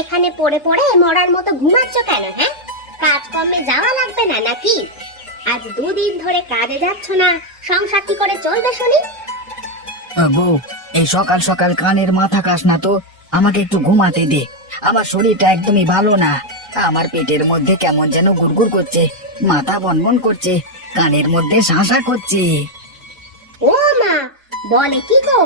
এখানে পড়ে পড়ে মরার মতো ঘুমাচ্ছ কেন? হ্যাঁ, কাজকর্মে যাওয়া লাগবে না নাকি? আজ 2 দিন ধরে কাজে যাচ্ছ না, সংসার কি করে চলবে শুনি? বউ, এই সকাল সকাল কানের মাথা কাস না তো, আমাকে একটু ঘুমাতে দে। আমার শরীরটা একদমই ভালো না। আমার পেটের মধ্যে কেমন যেন গুড়গুড় করছে, মাথা বনবন করছে, কানের মধ্যে শাঁসা করছে। ও মা, বলে কি গো?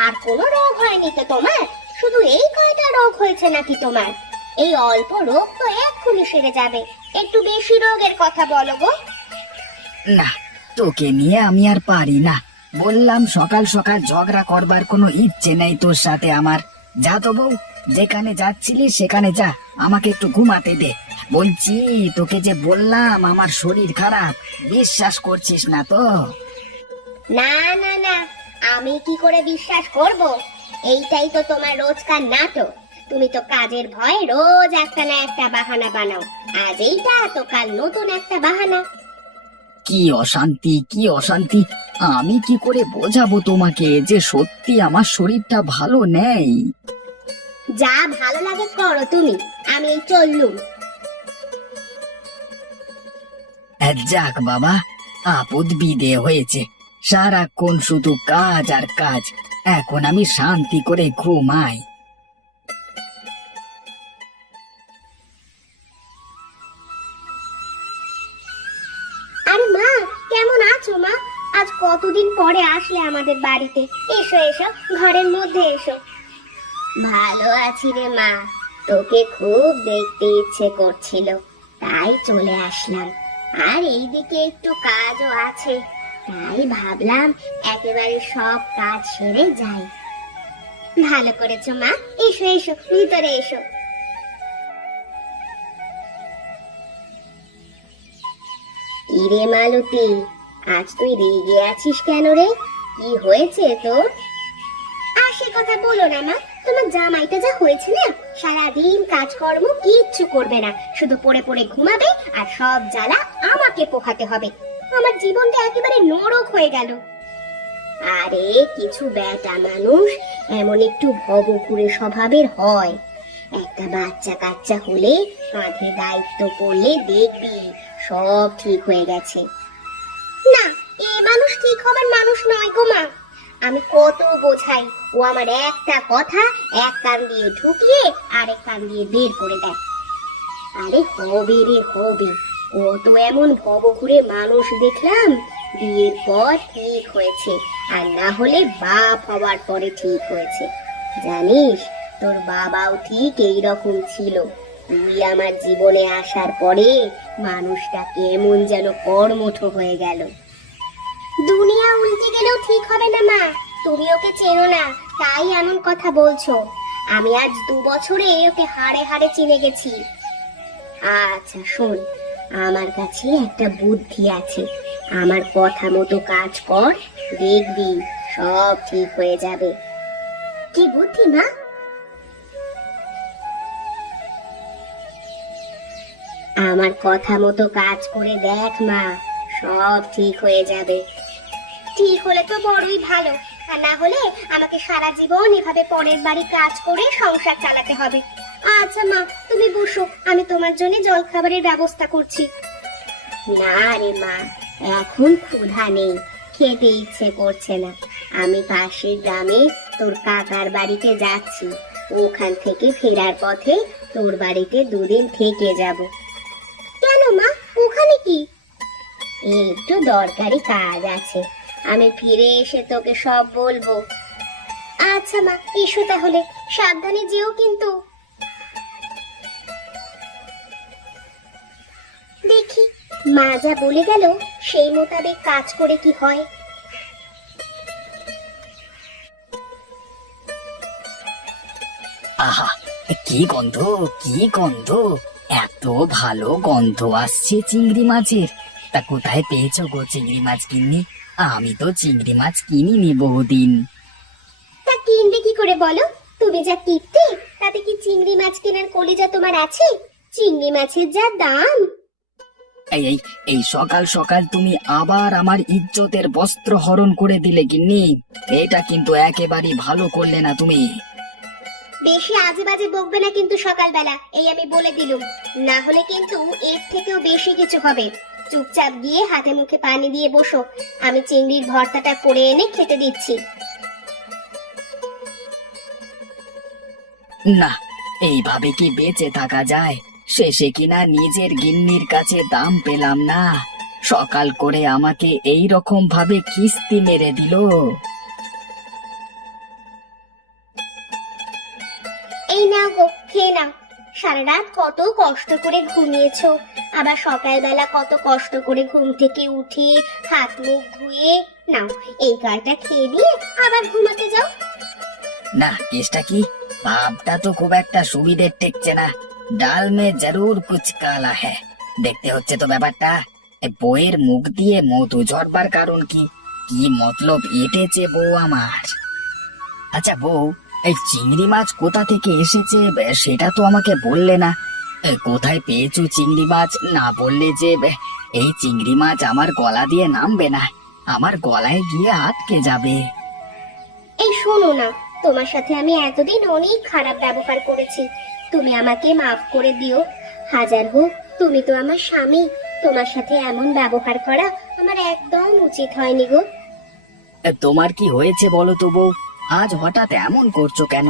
আর কোনো রোগ হয়নি তো তোমার? শুধু এই কয়টা রোগ হয়েছে নাকি তোমার? এই অল্প রোগ তো এক্ষুনি সেরে যাবে। একটু বেশি রোগের কথা বলো গো। না, তোকে নিয়ে আমি আর পারি না। বললাম সকাল সকাল ঝগড়া করবার কোনো ইচ্ছে নেই তোর সাথে আমার। যা তো বউ, যেখানে যাচ্ছিলি সেখানে যা, আমাকে একটু ঘুমাতে দে। বলছি, তোকে যে বললাম আমার শরীর খারাপ, বিশ্বাস করছিস না তো? না না না, আমি কি করে বিশ্বাস করব? এইটাই তো তোমার রোজকার নাটক। তুমি তো কাজের ভয়ে রোজ একটা না একটা বাহানা বানাও। আজ এইটা তো কাল নতুন একটা বাহানা। কি অশান্তি, কি অশান্তি! আমি কি করে বোঝাবো তোমাকে যে সত্যি আমার শরীরটা ভালো নেই? যা ভালো লাগে করো তুমি, আমি এই চললুম। যাক বাবা, আপদ বিদে হয়েছে। সারাক্ষণ শুধু কাজ আর কাজ। এখন আমি শান্তি করে ঘুমাই। আরে মা, কেমন আছো মা? আজ কতদিন পরে আসলে আমাদের বাড়িতে। এসো এসো, ঘরের মধ্যে এসো। ভালো আছি রে মা, তোকে খুব দেখতে ইচ্ছে করছিল, তাই চলে আসলাম। আর এইদিকে একটু কাজও আছে, তাই ভাবলাম একেবারে সব কাজ সেরে যাই। ভালো করেছো মা, এসো এসো, ভিতরে এসো। কিরে মালতী, আজ তুই রেগে আছিস কেন রে? কি হয়েছে তোর? আর সে কথা বলো না মা। তোমার জামাইটা যা হয়েছে না, সারাদিন কাজকর্ম কিচ্ছু করবে না, শুধু পড়ে পড়ে ঘুমাবে, আর সব জ্বালা আমাকে পোহাতে হবে। আমার জীবনটা একেবারে নরক হয়ে গেল। আরে কিছু বেটা মানুষ এমন একটু ভবঘুরে স্বভাবের হয়। একটা বাচ্চা কাচ্চা হলে কাঁধে দায়িত্ব পড়লে দেখবি সব ঠিক হয়ে গেছে। না, এ মানুষ ঠিক হবার মানুষ নয় গো মা। আমি কত বোঝাই, ও আমার একটা কথা এক কান দিয়ে ঢুকিয়ে আরেক কান দিয়ে বের করে দেয়। আরে হবে রে হবে, ও তো এমন ভবঘুরে মানুষ দেখলাম বিয়ের পর ঠিক হয়েছে, আর না হলে বাপ হওয়ার পরে ঠিক হয়েছে। জানিস, তোর বাবাও ঠিক এইরকম ছিল। তুই আমার জীবনে আসার পরে মানুষটা কেমন যেন কর্মঠ হয়ে গেল। দুনিয়া উল্টে গেলেও ঠিক হবে না মা। তুমি ওকে চেনো না, তাই এমন কথা বলছো। আমি আজ 2 বছরে ওকে হাড়ে হাড়ে চিনে গেছি। আচ্ছা শোন, আমার কাছে একটা বুদ্ধি আছে। আমার কথা মতো কাজ কর, দেখবি সব ঠিক হয়ে যাবে। কি বুদ্ধি মা? আমার কথা মতো কাজ করে দেখ মা, সব ঠিক হয়ে যাবে। ঠিক হলে তো বড়ই ভালো, আর না হলে আমাকে সারা জীবন এভাবে পরের বাড়ি কাজ করে সংসার চালাতে হবে। আচ্ছা মা, তুমি বসো, আমি তোমার জন্য জল খাবারের ব্যবস্থা করছি। না রে মা, এখন ক্ষুধা নেই, খেতে ইচ্ছে করছে না। আমি পাশের গ্রামে তোর কাকার বাড়িতে যাচ্ছি, ওখান থেকে ফেরার পথে তোর বাড়িতে 2 দিন থেকে যাব। কেন মা, ওখানে কি? একটু দরকারি কাজ আছে, আমি ফিরে এসে তোকে সব বলবো। আচ্ছা মা, এসো তাহলে, সাবধানে যেও কিন্তু। দেখি মা যা বলে গেল সেই মোতাবেক কাজ করে কি হয়। আহা, কি গন্ধ, কি গন্ধ! এত ভালো গন্ধ আসছে চিংড়ি মাছের। তা কোথায় পেয়েছো গো চিংড়ি মাছ কিন্নি? আমি তো চিংড়ি মাছ কিনিনি বহুদিন। তা কিনবে কি করে বলো? তুমি যা কিপটে, তাতে কি চিংড়ি মাছ কেনার কলিজা তোমার আছে? চিংড়ি মাছের যা দাম। এই এই এই সকাল সকাল তুমি আবার আমার ইজ্জতের বস্ত্র হরণ করে দিলে গিন্নি। এটা কিন্তু একেবারেই ভালো করলে না তুমি। বেশি আজে বাজে বকবে না কিন্তু সকালবেলা, এই আমি বলে দিলুম। না হলে কিন্তু এর থেকেও বেশি কিছু হবে। চুপচাপ গিয়ে হাতে মুখে পানি দিয়ে বসো, আমি চিংড়ির ভর্তাটা করে এনে খেতে দিচ্ছি। না, এইভাবে কি বেঁচে থাকা যায়? শেষে কিনা নিজের গিন্নির কাছে দাম পেলাম না, সকাল করে আমাকে এই রকম ভাবে কিস্তি মেরে দিল। এই নাও গো, খেয়ে নাও। সারা রাত কত কষ্ট করে ঘুমিয়েছো, আবার সকালবেলা কত কষ্ট করে ঘুম থেকে উঠে হাত মুখ ধুয়ে নাও, এই গালটা খেয়ে দিয়ে আবার ঘুমাতে যাও। না, কেসটা কি? ভাবটা তো খুব একটা সুবিধের ঠেকছে না। ডাল মে জরুর কুছ কালা হ্যায়। দেখতে হচ্ছে তো ব্যাপারটা। বউয়ের মুখ দিয়ে মধু ঝরবার কারণ কি? কি মতলব এঁটেছে বউ আমার? আচ্ছা বউ, এই চিংড়ি মাছ কোথা থেকে এসেছে সেটা তো আমাকে বললে না। কোথায় পেয়েছো চিংড়ি মাছ না বললে যে এই চিংড়ি মাছ আমার গলা দিয়ে নামবে না, আমার গলায় গিয়ে আটকে যাবে। এই শোনো না, তোমার সাথে আমি এতদিন অনেক খারাপ ব্যবহার করেছি, তুমি আমাকে মাফ করে দিও। হাজার হোক তুমি তো আমার স্বামী, তোমার সাথে এমন ব্যবহার করা আমার একদম উচিত হয়নি গো। তোমার কি হয়েছে বলো তো বউ? আজ হঠাৎ এমন করছো কেন?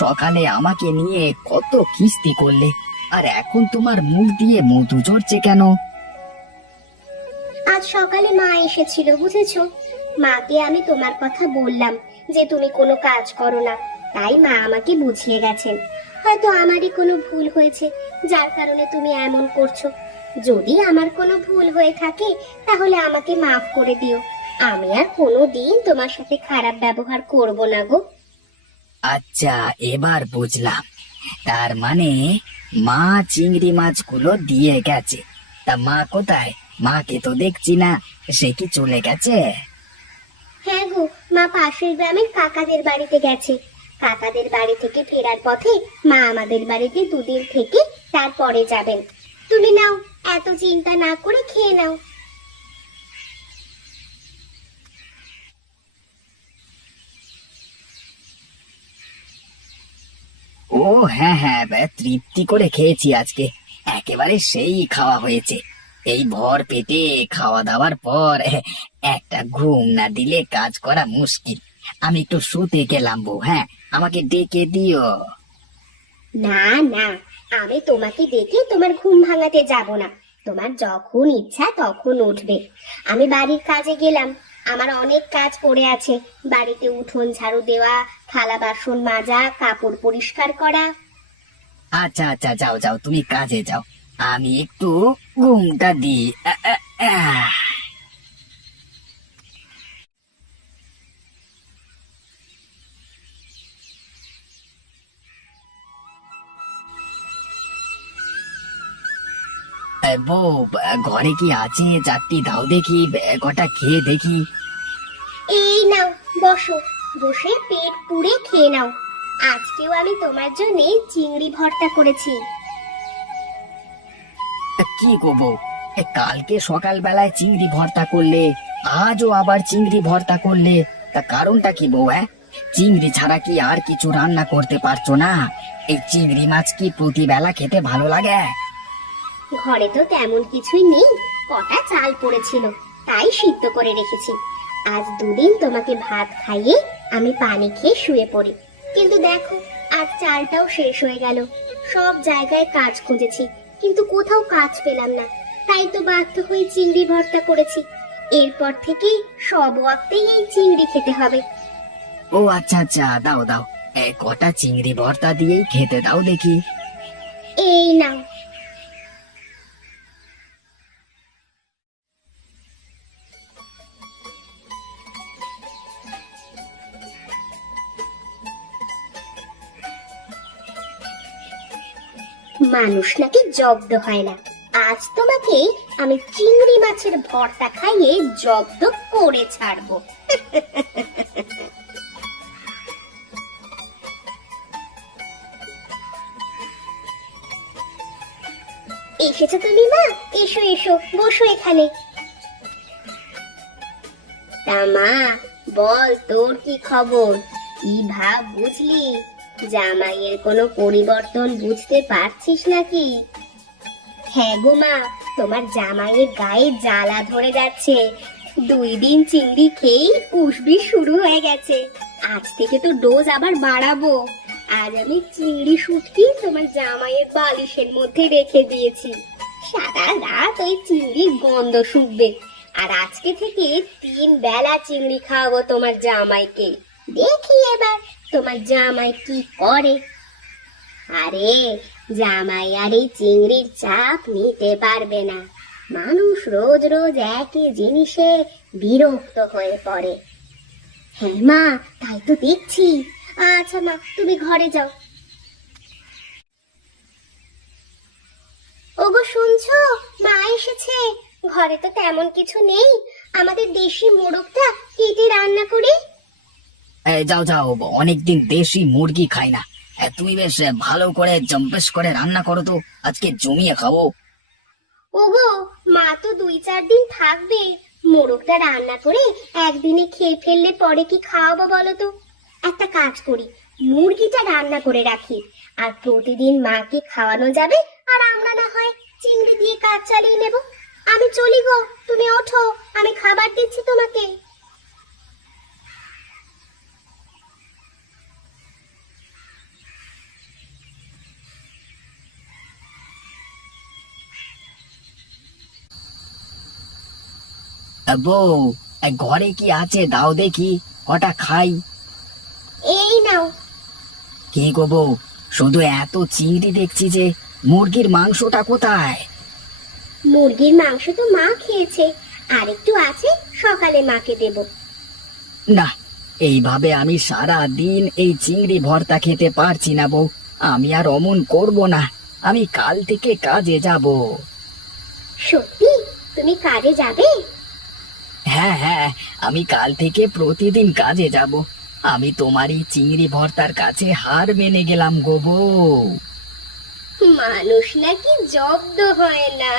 সকালে আমাকে নিয়ে কত কিস্তি করলে, আর এখন তোমার মুখ দিয়ে মধু ঝরছে কেন? আজ সকালে মা এসেছিল, বুঝেছো? মাকে আমি তোমার কথা বললাম যে তুমি কোনো কাজ করো না, তাই মা আমাকে বুঝিয়ে গেছেন। হয়তো আমারই কোনো ভুল হয়েছে, যার কারণে তুমি এমন করছো। যদি আমার কোনো ভুল হয়ে থাকে তাহলে আমাকে মাফ করে দিও, আমি আর কোনোদিন তোমার সাথে খারাপ ব্যবহার করব না গো। আচ্ছা, এবার বুঝলাম। তার মানে মা চিংড়ি মাছগুলো দিয়ে গেছে। তা মা কোথায়? মাকে তো দেখছি না, সে কি চলে গেছে? হ্যাঁ গো, মা পাশের গ্রামের কাকাদের বাড়িতে গেছে। কাকাদের বাড়ি থেকে ফেরার পথে মা আমাদের বাড়িতে দুদিন থেকে তারপরে যাবেন। তুমি নাও, এত চিন্তা না করে খেয়ে নাও। ও হ্যাঁ হ্যাঁ, তৃপ্তি করে খেয়েছি আজকে, একেবারে সেই খাওয়া হয়েছে। এই ভর পেটে খাওয়া দাওয়ার পর একটা ঘুম না দিলে কাজ করা মুশকিল। আমি একটু শুতে গেলাম বউ, হ্যাঁ, আমাকে ডেকে দিও। না না, আমি তোমাকে ডেকে তোমার ঘুম ভাঙাতে যাব না। তোমার যখন ইচ্ছা তখন উঠবে। আমি বাড়ির কাজে গেলাম, আমার অনেক কাজ পড়ে আছে। বাড়িতে উঠোন ঝাড়ু দেওয়া, থালা বাসন মাজা, কাপড় পরিষ্কার করা। আচ্ছা আচ্ছা, যাও যাও, তুমি কাজে যাও, আমি একটু ঘুমটা দিই। আহ। বউ, ঘরে কি আছে? চারটি দাও দেখি, কটা খেয়ে দেখি। এই নাও, বসো, বসে পেট পুড়ে খেয়ে নাও। আজকেও আমি তোমার জন্য চিংড়ি ভর্তা করেছি। কি গো বউ, কালকে সকাল বেলায় চিংড়ি ভর্তা করলে, আজও আবার চিংড়ি ভর্তা করলে, তা কারণটা কি বউ? চিংড়ি ছাড়া কি আর কিছু রান্না করতে পারছো না? এই চিংড়ি মাছ কি প্রতিবেলা খেতে ভালো লাগে? ঘরে তো তেমন কিছুই নেই, কটা চাল পড়েছিল, তাই সিদ্ধ করে রেখেছি। আজ দুদিন তোমাকে ভাত খাইয়ে আমি পানি খেয়ে শুয়ে পড়ি, কিন্তু দেখো আজ চালটাও শেষ হয়ে গেল। সব জায়গায় কাজ খুঁজেছি, কিন্তু কোথাও কাজ পেলাম না, তাই তো বাধ্য হয়ে চিংড়ি ভর্তা করেছি। এরপর থেকে সব ওয়াক্তেই এই চিংড়ি খেতে হবে। ও আচ্ছা আচ্ছা, দাও দাও, কটা চিংড়ি ভর্তা দিয়েই খেতে দাও দেখি। এই নাও। মানুষ নাকি জব্দ হয় না, আজ তোমাকে আমি চিংড়ি মাছের ভর্তা খাইয়ে জব্দ করে ছাড়বো। এসেছো তুমি মা? এসো এসো, বসো এখানে। তা মা, বল তোর কি খবর? কি ভাব বুঝলি? জামাইয়ের কোনো পরিবর্তন বুঝতে পারছিস নাকি? হ্যাঁ গো মা, তোমার জামাইয়ের গায়ে জ্বালা ধরে যাচ্ছে। 2 দিন চিংড়ি খেয়েই উসবি শুরু হয়ে গেছে। আজ থেকে তো ডোজ আবার বাড়াবো। আজ আমি চিংড়ি শুটকি তোমার জামাইয়ের বালিশের মধ্যে রেখে দিয়েছি। সারা রাত ওই চিংড়ির গন্ধ শুকবে। আর আজকে থেকে 3 বেলা চিংড়ি খাওয়াবো তোমার জামাইকে। দেখি এবার তোমার জামাই কি করে। আরে জামাই আর এই চিংড়ির চাপ নিতে পারবে না। মানুষ রোজ রোজ একই জিনিসে বিরক্ত হয়ে পড়ে। হ্যাঁ মা, তাই তো দেখছি। আচ্ছা মা, তুমি ঘরে যাও। ওগো শুনছো, মা এসেছে। ঘরে তো তেমন কিছু নেই, আমাদের দেশি মোরগটা কেটে রান্না করি। এই যাও যাও, অনেকদিন দেশি মুরগি খাই না। তুমি বেশ ভালো করে জম্পেশ করে রান্না করো তো, আজকে জমিয়ে খাবো। ওগো, মা তো 2-4 দিন থাকবে। মোরগটা রান্না করে একদিনে খেয়ে ফেললে পরে কি খাওয়াবো বলো তো? একটা কাজ করি, মুরগিটা রান্না করে রাখি, আর প্রতিদিন মাকে খাওয়ানো যাবে, আর আমরা না হয় চিংড়ি দিয়ে কাজ চালিয়ে নেব। আমি চলি গো, তুমি ওঠো, আমি খাবার দিচ্ছি তোমাকে। বউ, ঘরে কি আছে দাও দেখি, কটা খাই। এই নাও। কি গো বউ, শুধু এত চিংড়ি দেখছি যে, মুরগির মাংসটা কোথায়? মুরগির মাংস তো মা খেয়েছে, আর একটু আছে, সকালে মাকে দেব। না, এইভাবে আমি সারা দিন এই চিংড়ি ভর্তা খেতে পারছি না বউ। আমি আর অমন করব না, আমি কাল থেকে কাজে যাব। সত্যি তুমি কাজে যাবে? হ্যাঁ হ্যাঁ, আমি কাল থেকে প্রতিদিন কাজে যাব। আমি তোমার এই চিংড়ি ভর্তার কাছে হার মেনে গেলাম গো বউ। মানুষ নাকি জব্দ হয় না।